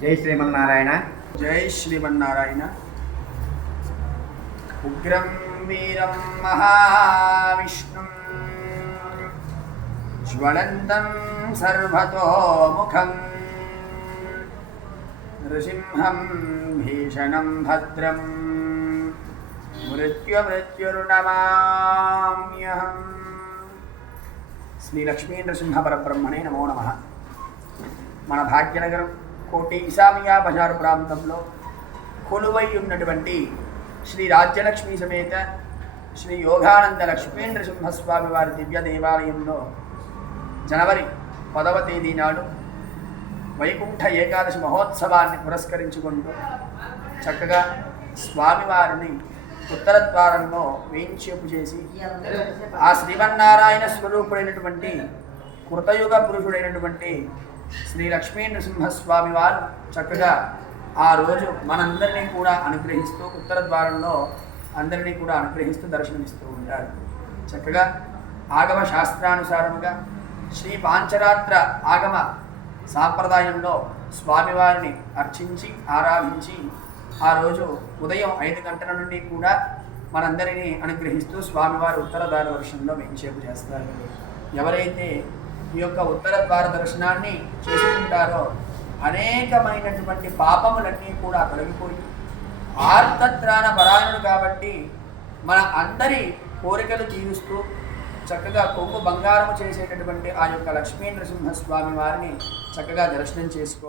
జై శ్రీమన్నారాయణ. జై శ్రీమన్నారాయణ. ఉగ్రం వీరం మహావిష్ణుం జ్వలంతం సర్వతోముఖం నృసింహం భీషణం భద్రం మృత్యుర్నమామ్యహం. శ్రీ లక్ష్మీ నృసింహ పరబ్రహ్మణే నమో నమః. మన భాగ్యనగరం కోటి ఇసామియా బజారు ప్రాంతంలో కొలువై ఉన్నటువంటి శ్రీ రాజ్యలక్ష్మి సమేత శ్రీ యోగానంద లక్ష్మీనృసింహస్వామి వారి దివ్య దేవాలయంలో జనవరి 10వ తేదీ నాడు వైకుంఠ ఏకాదశి మహోత్సవాన్ని పురస్కరించుకుంటూ చక్కగా స్వామివారిని ఉత్తర ద్వారంలో వేయించేపు చేసి ఆ శ్రీమన్నారాయణ స్వరూపుడైనటువంటి కృతయుగ పురుషుడైనటువంటి శ్రీ లక్ష్మీ నృసింహస్వామి వారు చక్కగా ఆ రోజు మనందరినీ కూడా అనుగ్రహిస్తూ ఉత్తర ద్వారంలో అందరినీ కూడా అనుగ్రహిస్తూ దర్శనమిస్తూ ఉంటారు. చక్కగా ఆగమ శాస్త్రానుసారముగా శ్రీ పాంచరాత్ర ఆగమ సాంప్రదాయంలో స్వామివారిని అర్చించి ఆరాధించి ఆ రోజు ఉదయం 5 గంటల నుండి కూడా మనందరినీ అనుగ్రహిస్తూ స్వామివారి ఉత్తర ద్వార దర్శనంలో వేంచేపు చేస్తారు. ఎవరైతే ఈ యొక్క ఉత్తర ద్వార దర్శనాన్ని చేసుకుంటారో అనేకమైనటువంటి పాపములన్నీ కూడా తొలగిపోయి ఆర్తత్రాణ పరాయణుడు కాబట్టి మన అందరి కోరికలు తీరుస్తూ చక్కగా కొంగు బంగారము చేసేటటువంటి ఆ యొక్క లక్ష్మీ నృసింహస్వామి వారిని చక్కగా దర్శనం చేసుకో.